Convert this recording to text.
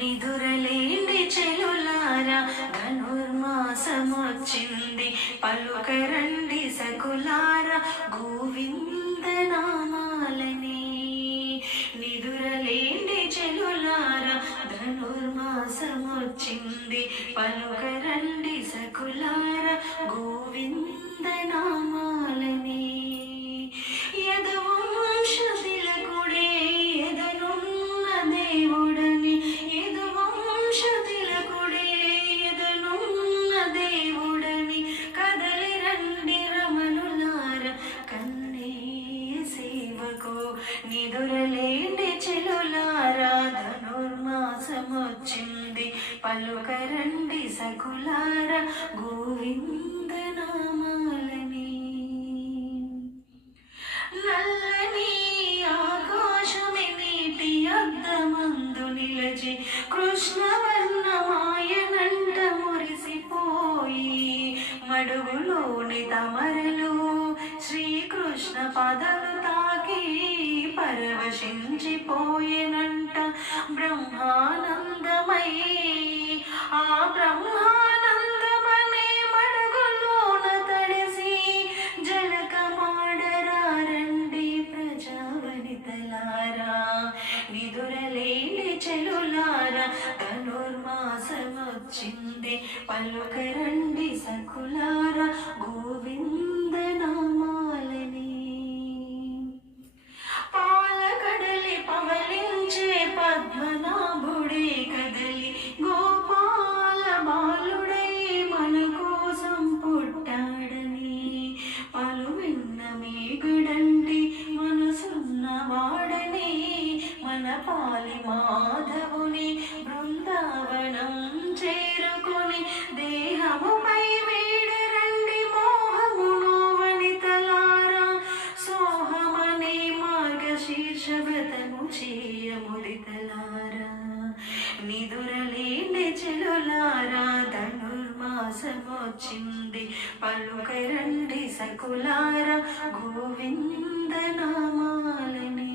నిదురలేని చెలులారా ధనుర్మాసమొచ్చింది, పలుకరండి సకులారా గోవింద నామాలని. నిదురలేని చెలులారా ధనుర్మాసమొచ్చింది, పలుకరండి సకులారా గోవింద నామాలని. నిదురలేని చెలులారా ధనుర్మాసమొచ్చింది, పలుకరండి సకులారా గోవింద నామాలని. నల్లని ఆకాశమి నీటి అద్దమందు నిలచి కృష్ణవర్ణమాయనంట మురిసిపోయి, మడుగులోని తమరలు శ్రీకృష్ణ పదలు తాకి పరవశించిపోయేనంట బ్రహ్మానందమై. ఆ బ్రహ్మానందమనే మడుగులోన తడిసి జలకమాడరారండి ప్రజావనితలారా. నిదురలేని చెలులారా ధనుర్మాసమొచ్చింది, పలుకరండి సకులారా గోవింద నామాలని. పాలకడలి పవలించే పద్మనాభుడే కదలి గోపాల బాలుడై మన కోసం పుట్టాడని, పలు విన్న మేగుడంటి మనసున్నవాడని, మన పాలి మాధవుని బృందావనం చేరుకొని దేహముపై వేడరండి మోహమును వనితలారా. సోహమనే మార్గశీర్షవ్రతము చేయముదితలారా. నిదురలేని చెలులారా ధనుర్మాసమొచ్చింది, పలుకరండి సకులారా గోవింద నామాలని.